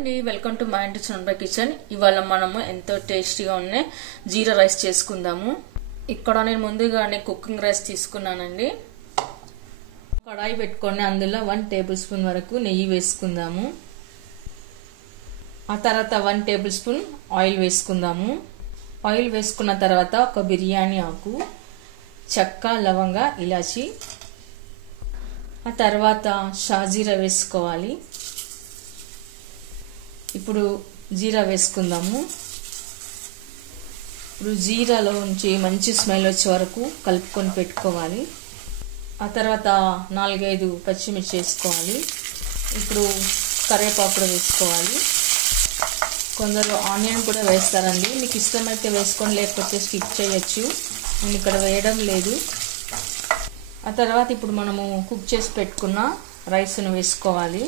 అండి, welcome to my ఇంటి చంద్ర kitchen. ఇవాళ మనము ఎంతో టేస్టీగా ఉన్న జీరా రైస్ చేసుకుందాము. ఇక్కడ నేను ముందుగానే కుకింగ్ రైస్ తీసుకున్నానండి. కడాయి పెట్టుకొని అందులో 1 టేబుల్ స్పూన్ వరకు నెయ్యి వేసుకుందాము. ఆ తర్వాత 1 టేబుల్ స్పూన్ ఆయిల్ వేసుకుందాము. ఆయిల్ వేసుకున్న తర్వాత ఒక బిర్యానీ ఆకు, చెక్క, లవంగ, ఇలాచి, ఆ తర్వాత షాజీరా వేసుకోవాలి. ఇప్పుడు జీరా వేసుకుందాము. ఇప్పుడు జీరాలో నుంచి మంచి స్మెల్ వచ్చే వరకు కలుపుకొని పెట్టుకోవాలి. ఆ తర్వాత 4-5 పచ్చిమిర్చి వేసుకోవాలి. ఇప్పుడు కరివేపాకు కూడా వేసుకోవాలి. కొందరు ఆనియన్ కూడా వేస్తారండి, మీకు ఇష్టమైతే వేసుకొని, లేకపోతే స్కిప్ చేయొచ్చు. నేను ఇక్కడ వేయడం లేదు. ఆ తర్వాత ఇప్పుడు మనము కుక్ చేసి పెట్టుకున్న రైస్ను వేసుకోవాలి.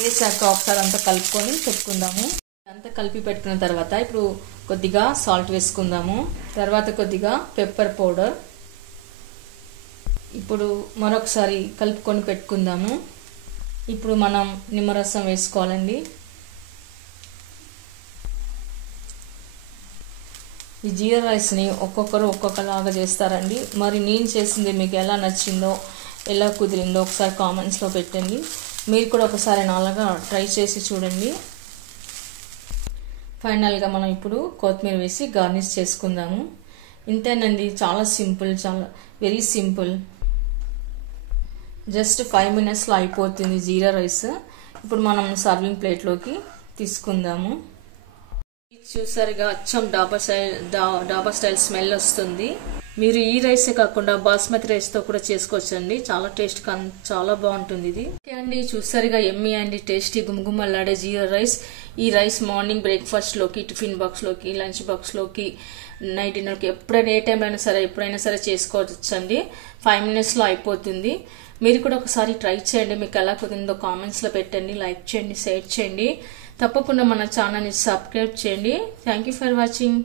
వేసాక ఒకసారి అంతా కలుపుకొని పెట్టుకుందాము. అంతా కలిపి పెట్టుకున్న తర్వాత ఇప్పుడు కొద్దిగా సాల్ట్ వేసుకుందాము. తర్వాత కొద్దిగా పెప్పర్ పౌడర్. ఇప్పుడు మరొకసారి కలుపుకొని పెట్టుకుందాము. ఇప్పుడు మనం నిమ్మరసం వేసుకోవాలండి. ఈ జీరా రైస్ని ఒక్కొక్కరు ఒక్కొక్కలాగా చేస్తారండి. మరి నేను చేసింది మీకు ఎలా నచ్చిందో, ఎలా కుదిరిందో ఒకసారి కామెంట్స్లో పెట్టండి. మీరు కూడా ఒకసారి నాలాగా ట్రై చేసి చూడండి. ఫైనల్గా మనం ఇప్పుడు కొత్తిమీర వేసి గార్నిష్ చేసుకుందాము. ఇంతేనండి, చాలా సింపుల్, చాలా వెరీ సింపుల్. జస్ట్ 5 మినిట్స్లో అయిపోతుంది జీరా రైస్. ఇప్పుడు మనం సర్వింగ్ ప్లేట్లోకి తీసుకుందాము. చూసారుగా, అచ్చం డాబా స్టైల్ స్మెల్ వస్తుంది. మీరు ఈ రైసే కాకుండా బాస్మతి రైస్తో కూడా చేసుకోవచ్చండి. చాలా టేస్ట్, చాలా బాగుంటుంది ఇది. ఓకే అండి, చూసారుగా, ఎమ్మీ అండి టేస్టీ గుమగుమలాడే జీరా రైస్. ఈ రైస్ మార్నింగ్ బ్రేక్ఫాస్ట్లోకి, టిఫిన్ బాక్స్లోకి, లంచ్ బాక్స్లోకి, నైట్ డిన్నర్కి, ఎప్పుడైనా ఏ టైంలో అయినా సరే, ఎప్పుడైనా సరే చేసుకోవచ్చండి. 5 మినిట్స్లో అయిపోతుంది. మీరు కూడా ఒకసారి ట్రై చేయండి. మీకు ఎలా కుదిరిందో కామెంట్స్లో పెట్టండి. లైక్ చేయండి, షేర్ చేయండి. తప్పకుండా మన ఛానల్ని సబ్స్క్రైబ్ చేయండి. Thank you for watching.